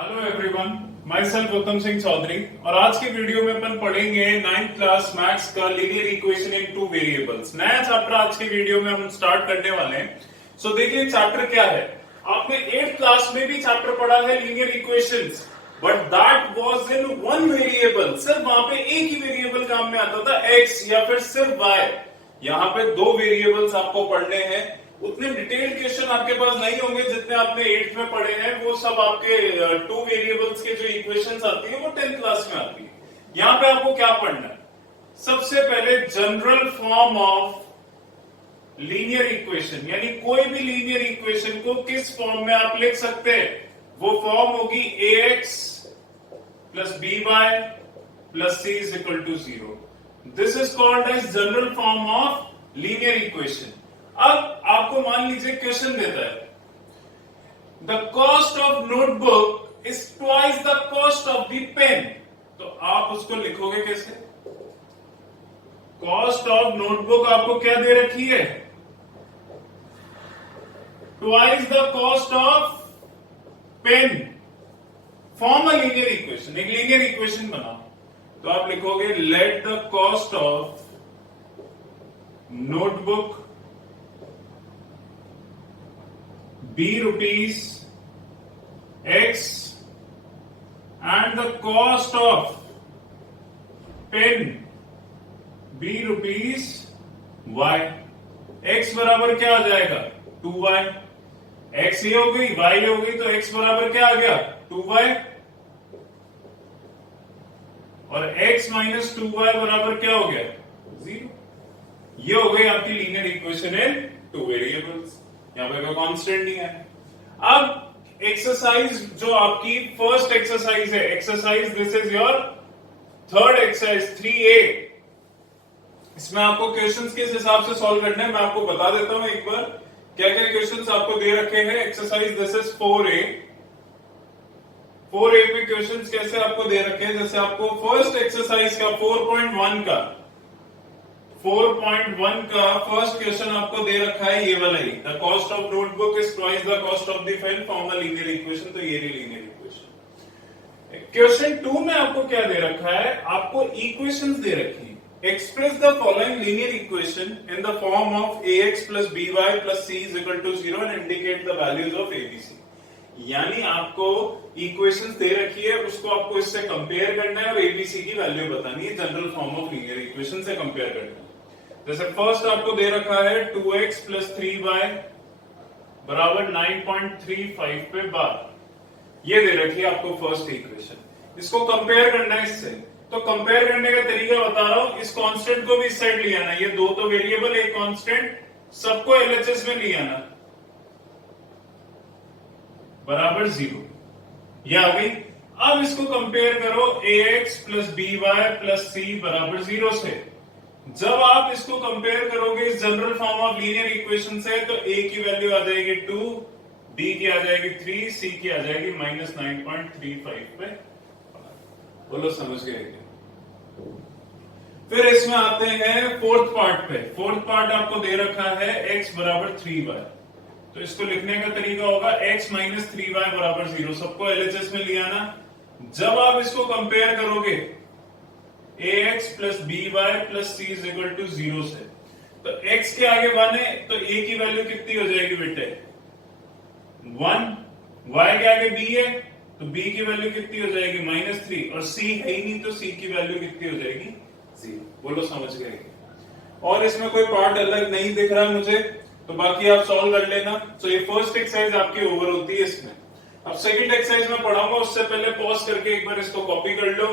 Hello everyone, my self उत्तम सिंह चौधरी और आज की वीडियो में अपन पढ़ेंगे 9th क्लास मैथ्स का लीनियर इक्वेशन इन टू वेरिएबल्स। नया चैप्टर आज की वीडियो में हम स्टार्ट करने वाले हैं। सो देखिए चैप्टर क्या है। आपने 8th क्लास में भी चैप्टर पढ़ा है linear equations, but that was in one variable. सिर्फ वहां पे एक ही वेरिएबल काम में आता था, एक्स या फिर सिर्फ वाई। यहाँ पे दो वेरिएबल्स आपको पढ़ने हैं। उतने डिटेल्ड क्वेश्चन आपके पास नहीं होंगे जितने आपने 8th में पढ़े हैं। वो सब आपके टू वेरिएबल्स के जो इक्वेशंस आती है वो 10th क्लास में आती है। यहाँ पे आपको क्या पढ़ना है? सबसे पहले general form of linear equation, यानी कोई भी लीनियर इक्वेशन को किस फॉर्म में आप लिख सकते हैं। वो फॉर्म होगी ax plus by plus c is equal to 0। This is called as general form of linear equation. अब आपको मान लीजिए क्वेश्चन देता है, the cost of notebook is twice the cost of the pen. तो आप उसको लिखोगे कैसे? कॉस्ट ऑफ नोटबुक आपको क्या दे रखी है? Twice the cost of pen. Form a linear equation, एक लीनियर इक्वेशन बनाओ। तो आप लिखोगे let the cost of notebook be rupees x and the cost of pen be rupees y। x बराबर क्या आ जाएगा? 2y। x ये हो गई, y ये हो गई, तो x बराबर क्या आ गया? 2y। और x माइनस 2y बराबर क्या हो गया? 0। ये हो गई आपकी लीनियर इक्वेशन इन टू वेरिएबल्स। यहाँ पे कोई कांस्टेंट नहीं है। अब एक्सरसाइज जो आपकी फर्स्ट एक्सरसाइज है, exercise this is your third exercise 3A। इसमें आपको क्वेश्चंस किस हिसाब से सॉल्व करने हैं मैं आपको बता देता हूं एक बार। क्या क्या क्वेश्चंस आपको दे रखे हैं। Exercise this is 4A। 4A पे क्वेश्चंस कैसे आपको दे रखे हैं, जैसे आपको फर्स्ट एक्सरसाइज का 4.1 का फर्स्ट क्वेश्चन आपको दे रखा है ये वाला ही, the cost of notebook is twice the cost of the pen, form a linear equation. तो ये लीनियर इक्वेशन। क्वेश्चन 2 में आपको क्या दे रखा है? आपको इक्वेशंस दे रखी है। Express the following linear equation in the form of ax plus by plus c is equal to 0 and indicate the values of abc। यानी आपको इक्वेशंस दे रखी है, उसको आपको इससे कंपेयर करना है और एबीसी की वैल्यू बतानी है। General form of linear equation से कंपेयर करना है। जैसे फर्स्ट आपको दे रखा है 2x प्लस 3y बराबर 9.35 पे बार। ये दे रखी है आपको फर्स्ट इक्वेशन। इसको कंपेयर करना है इससे। तो कंपेयर करने का तरीका बता रहा हूं। इस कांस्टेंट को भी इस साइड ले आना। ये दो तो वेरिएबल, एक कांस्टेंट, सबको एलएचएस में ले आना बराबर 0। ये आ गई। अब इसको कंपेयर करो ax plus by plus c बराबर 0 से। जब आप इसको कंपेयर करोगे इस general form of linear equation से, तो a की वैल्यू आ जाएगी 2, b की आ जाएगी 3, c की आ जाएगी माइनस 9.35 पे। बोलो समझ गए क्या? फिर इसमें आते हैं फोर्थ पार्ट पे। फोर्थ पार्ट आपको दे रखा है x बराबर 3y। तो इसको लिखने का तरीका होगा x माइनस 3y बराबर 0। सबको एलएचएस में ले आना। जब आप इसको कंपेयर करोगे ax plus by plus c is equal to 0 से, तो x के आगे 1 है तो a की वैल्यू कितनी हो जाएगी बेटे? 1। y के आगे b है तो b की वैल्यू कितनी हो जाएगी? -3। और c है ही नहीं तो c की वैल्यू कितनी हो जाएगी? 0। बोलो समझ गए? और इसमें कोई पार्ट अलग नहीं दिख रहा मुझे, तो बाकी आप सॉल्व कर लेना। तो ये फर्स्ट एक्सरसाइज आपकी ओवर होती है इसमें। अब सेकंड एक्सरसाइज में पढ़ाऊंगा, उससे पहले पॉज करके एक बार इसको कॉपी कर लो।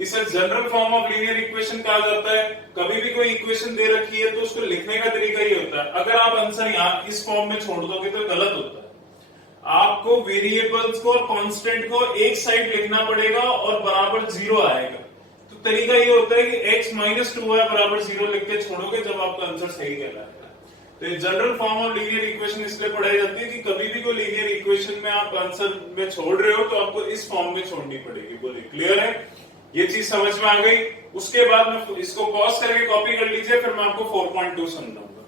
इसे general form of linear equation कहा जाता है। कभी भी कोई इक्वेशन दे रखी है तो उसको लिखने का तरीका ही होता है। अगर आप आंसर यहां इस फॉर्म में छोड़ दोगे तो गलत होता है। आपको वेरिएबल्स को और कांस्टेंट को एक साइड लिखना पड़ेगा और बराबर 0 आएगा। तो तरीका ये होता है कि x माइनस 2y बराबर 0 लिख के छोड़ोगे जब आपका आंसर सही कहलाएगा। तो ये general form of linear equation इसलिए पढ़ाई जाती है कि कभी भी कोई लीनियर इक्वेशन में आप आंसर में छोड़ रहे हो तो आपको इस फॉर्म में छोड़नी पड़ेगी। बोलिए क्लियर है? ये चीज समझ में आ गई? उसके बाद में इसको पॉज करके कॉपी कर लीजिए, फिर मैं आपको 4.2 समझाऊंगा।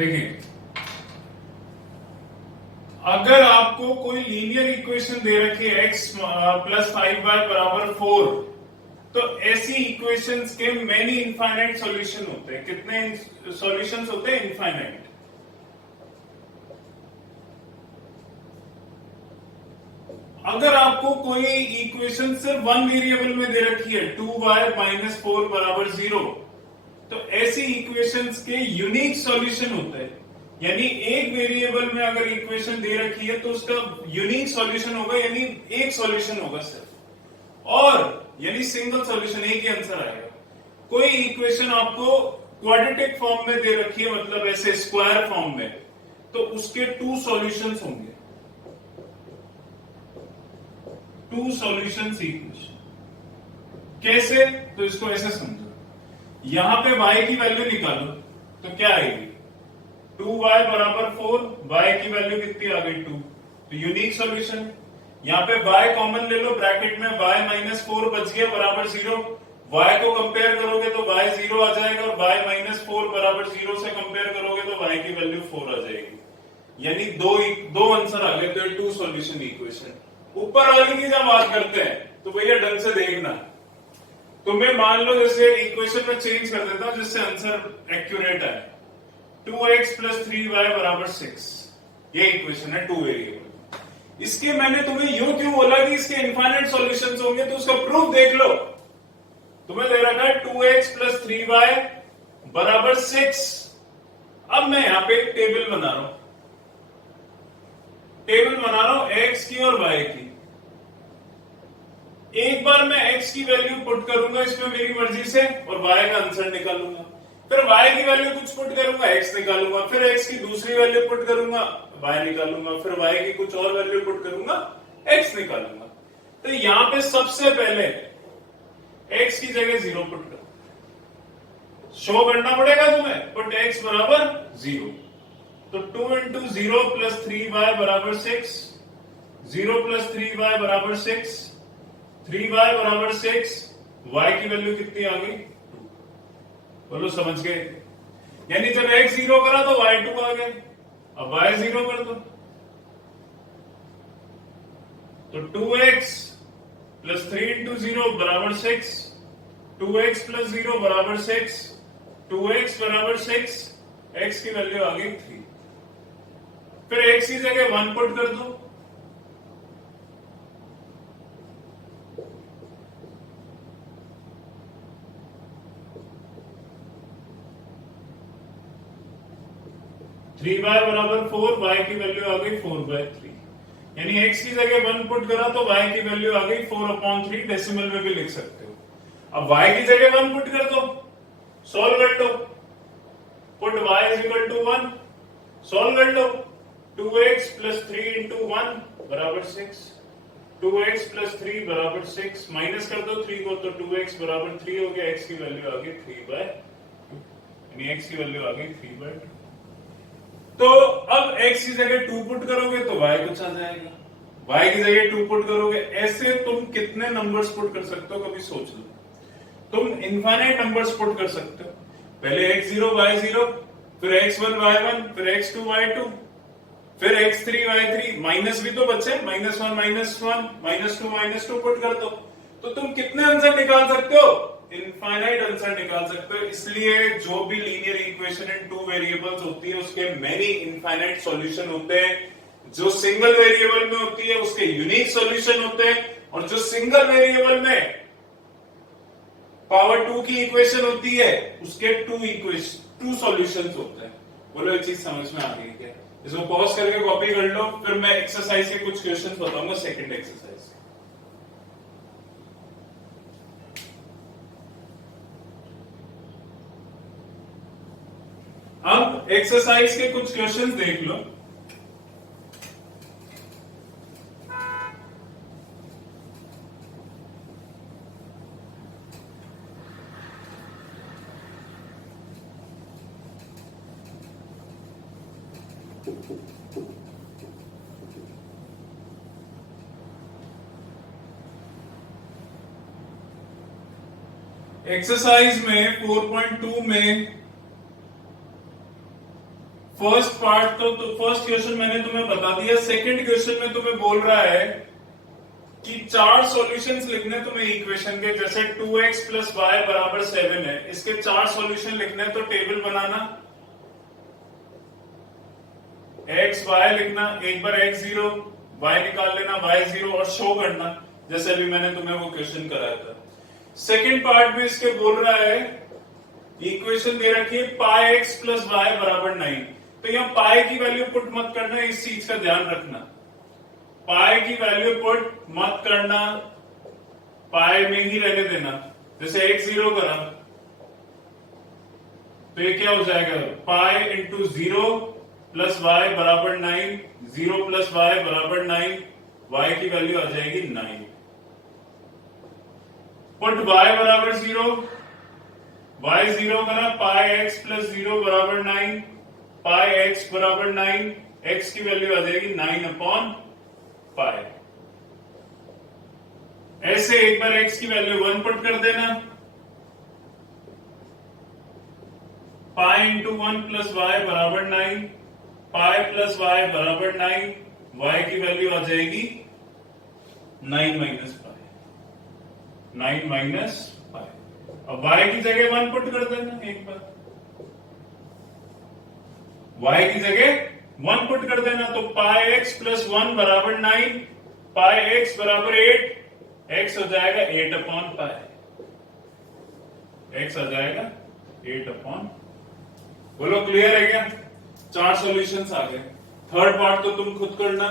देखिए, अगर आपको कोई लीनियर इक्वेशन दे रखी है x प्लस 5y बराबर 4, तो ऐसी इक्वेशंस के मेनी इनफाइनाइट सॉल्यूशन होते हैं। कितने सॉल्यूशंस होते हैं? इनफाइनाइट। अगर आपको कोई इक्वेशन सिर्फ वन वेरिएबल में दे रखी है 2y माइनस 4 बराबर 0, तो ऐसी इक्वेशंस के यूनिक सॉल्यूशन होते हैं। यानी एक वेरिएबल में अगर इक्वेशन दे रखी है तो उसका यूनिक सॉल्यूशन होगा, यानी एक सॉल्यूशन होगा सिर्फ, और यानी सिंगल सॉल्यूशन, एक ही आंसर आएगा। कोई इक्वेशन आपको क्वाड्रेटिक फॉर्म में दे रखी है, मतलब ऐसे स्क्वायर फॉर्म में, तो उसके टू सॉल्यूशंस होंगे, टू सॉल्यूशंस इक्वेशन। कैसे? तो इसको ऐसे समझो, यहां पे y की वैल्यू निकालो तो क्या आएगी? 2y बराबर 4, y की वैल्यू कितनी आ गई? 2, तो यूनिक सॉल्यूशन। यहां पे y कॉमन ले लो, ब्रैकेट में y माइनस 4 बच गया बराबर 0, y को कंपेयर करोगे तो y 0 आ जाएगा, और y माइनस 4 बराबर 0 से कंपेयर करोगे तो y की वैल्यू 4 आ जाएगी। यानी दो आंसर आ गए, तो टू सॉल्यूशन इक्वेशन। ऊपर वाली की जब बात करते हैं तो भैया ढंग से देखना, तो मैं मान लो जैसे इक्वेशन में चेंज कर देता हूं जिससे आंसर एक्यूरेट आए। 2x प्लस 3y बराबर 6, ये इक्वेशन है, टू वेरिएबल। इसके मैंने तुम्हें यूं क्यों बोला कि इसके इनफाइनाइट सॉल्यूशंस होंगे, तो उसका प्रूफ देख लो। तुम्हें दे रखा है 2x प्लस 3y बराबर 6। अब मैं यहां पे एक टेबल बना रहा हूं, x की और y की। एक बार मैं x की वैल्यू पुट करूंगा इसमें मेरी मर्जी से, और y का आंसर निकालूंगा। फिर y की वैल्यू कुछ पुट करूंगा, x निकालूंगा। फिर x की दूसरी वैल्यू पुट करूंगा, y निकालूंगा। फिर y की कुछ और वैल्यू पुट करूंगा, x निकालूंगा। तो यहां पे सबसे पहले x की जगह 0 पुट करो, शो करना पड़ेगा तुम्हें, पुट x बराबर 0। तो 2 इंटू 0 प्लस 3y बराबर 6, 0 प्लस 3y बराबर 6, 3y बराबर 6, y की वैल्यू कितनी आ गई? 2। बोलो समझ गए? यानी जब x 0 करा तो y 2 आ गया। अब y 0 कर दो, तो 2x प्लस 3 इंटू 0 बराबर 6, 2x प्लस 0 बराबर 6, 2x बराबर 6, x की वैल्यू आ गई 3। फिर x की जगह 1 पुट कर दो, थ्री वाई बराबर 4, y की वैल्यू आ गई 4/3। यानी x की जगह 1 पुट करा तो y की वैल्यू आ गई 4/3, डेसिमल में भी लिख सकते हो। अब y की जगह 1 पुट कर दो, सॉल्व कर लो, put y is equal to 1, solve कर लो। 2x प्लस 3 इंटू 1 बराबर 6, 2x प्लस 3 बराबर 6, माइनस कर दो 3 को, तो 2x बराबर 3 हो गया, x की वैल्यू आ गई 3/2, यानी x की वैल्यू आ गई 3/2। तो अब x की जगह 2 पुट करोगे तो y कुछ आ जाएगा, y की जगह 2 पुट करोगे। ऐसे तुम कितने नंबर्स पुट कर सकते हो, कभी सोच लो। तुम इनफाइनाइट नंबर्स पुट कर सकते हो, पहले x0 y0, फिर x1 y1, फिर x2 y2, फिर x3 y3, माइनस भी तो बचे, -1 -1, -2 पुट कर दो। तो तुम कितने आंसर निकाल सकते हो? इनफाइनाइट आंसर निकाल सकते हो। इसलिए जो भी लीनियर इक्वेशन इन टू वेरिएबल्स होती है उसके मेनी इनफाइनाइट सॉल्यूशन होते हैं। जो सिंगल वेरिएबल में होती है उसके यूनिक सॉल्यूशन होते हैं, और जो सिंगल वेरिएबल में पावर 2 की इक्वेशन होती है उसके टू सॉल्यूशंस होते हैं। बोलो ये चीज समझ में आ गई क्या? इसको पॉज करके कॉपी कर लो, फिर मैं एक्सरसाइज के कुछ क्वेश्चंस बताऊंगा, सेकंड एक्सरसाइज। अब एक्सरसाइज के कुछ क्वेश्चंस देख लो। एक्सरसाइज में 4.2 में फर्स्ट पार्ट तो फर्स्ट क्वेश्चन मैंने तुम्हें बता दिया। सेकंड क्वेश्चन में तुम्हें बोल रहा है कि 4 सॉल्यूशंस लिखने तुम्हें इक्वेशन के, जैसे 2x प्लस वाई बराबर 7 है, इसके 4 सॉल्यूशन लिखने, तो टेबल बनाना, x y लिखना, एक बार x0 y निकाल लेना, y0 और शो करना, जैसे अभी मैंने तुम्हें वो क्वेश्चन कराया था। सेकेंड पार्ट में इसके बोल रहा है, इक्वेशन दे रखी है पाई x प्लस वाई बराबर 9, तो यहाँ पाई की वैल्यू पुट मत करना, इस चीज का ध्यान रखना, पाई की वैल्यू पुट मत करना, पाई में ही रहने देना। जैसे x0 करा तो ये क्या हो जाएगा, पाई इंटू 0 प्लस वाई बराबर 9, 0 प्लस वाई बराबर 9, y की वैल्यू आ जाएगी 9। पुट y बराबर 0, y 0 करा, पाई x प्लस 0 बराबर 9, पाई x बराबर 9, x की वैल्यू आ जाएगी 9 अपॉन पाई। ऐसे एक बार x की वैल्यू 1 पुट कर देना, पाई इंटू 1 प्लस वाई बराबर 9, पाई प्लस वाई बराबर 9, y की वैल्यू आ जाएगी 9 माइनस पाई, 9 माइनस पाई। अब y की जगह 1 पुट कर देना, एक बार y की जगह 1 पुट कर देना, तो पाई x प्लस 1 बराबर 9, पाई x बराबर 8, x हो जाएगा 8 अपॉन पाई, x आ जाएगा 8 अपॉन। बोलो क्लियर है क्या? 4 सॉल्यूशंस आ गए। थर्ड पार्ट तो तुम खुद करना।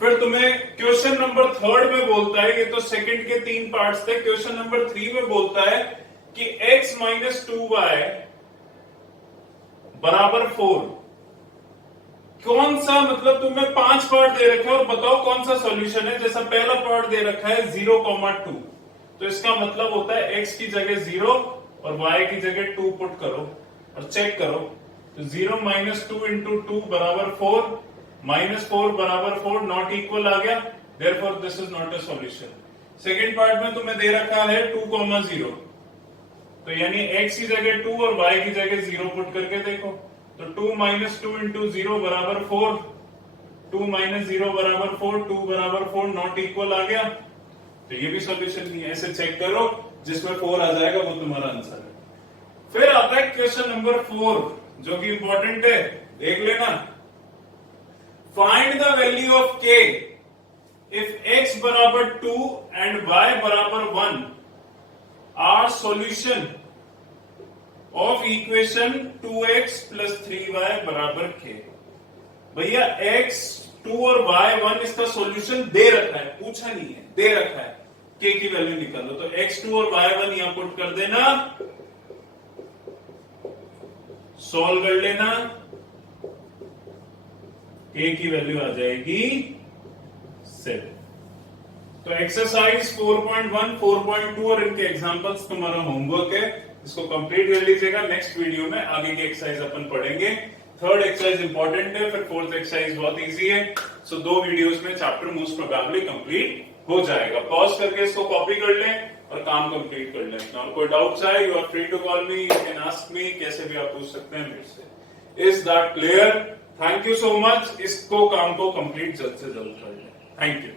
फिर तुम्हें क्वेश्चन नंबर 3 में बोलता है, ये तो सेकंड के 3 पार्ट्स थे, क्वेश्चन नंबर 3 में बोलता है कि x माइनस 2y बराबर 4। कौन सा, मतलब तुम्हें 5 पार्ट दे रखा है और बताओ कौन सा सॉल्यूशन है। जैसा पहला पार्ट दे रखा है 0,2, तो इसका मतलब होता है x की जगह 0 और y की जगह 2 पुट करो और चेक करो, तो 0 माइनस 2 इंटू 2 बराबर 4, माइनस 4 बराबर 4, नॉट इक्वल आ गया, therefore this is not a solution. Second part में तुम्हें दे रखा है 2,0, तो यानी x की जगह 2 और y की जगह 0 पुट करके देखो, तो 2 माइनस 2 इंटू 0 बराबर 4, 2 माइनस 0 बराबर 4, 2 बराबर 4, नॉट इक्वल आ गया, तो ये भी सॉल्यूशन नहीं है। ऐसे चेक करो, जिसमें 4 आ जाएगा वो तुम्हारा आंसर है। फिर आता है क्वेश्चन नंबर 4, जो कि इंपॉर्टेंट है, देख लेना। Find the value of k if x बराबर 2 एंड y बराबर 1 are solution of equation 2x plus 3y बराबर k। भैया x 2 और y 1 इसका सॉल्यूशन दे रखा है, पूछा नहीं है, दे रखा है, k की वैल्यू निकालो, तो x2 और y1 यहां पुट कर देना, सॉल्व कर लेना, k की वैल्यू आ जाएगी 7। तो एक्सरसाइज 4.1, 4.2 और इनके एग्जांपल्स तुम्हारा होमवर्क है, इसको कंप्लीट कर लीजिएगा। नेक्स्ट वीडियो में आगे की एक्सरसाइज अपन पढ़ेंगे। थर्ड एक्सरसाइज इंपॉर्टेंट है, फिर फोर्थ एक्सरसाइज बहुत इजी है। सो 2 वीडियोस में चैप्टर मोस्ट प्रोबेबली कंप्लीट हो जाएगा। पॉज करके इसको कॉपी कर लें और काम कंप्लीट कर लें। और कोई डाउट्स आए, you are free to call me, you can ask me, कैसे भी आप पूछ सकते हैं मेरे से। Is that clear? Thank you so much. इसको काम को कंप्लीट जल्द से जल्द कर लें। Thank you.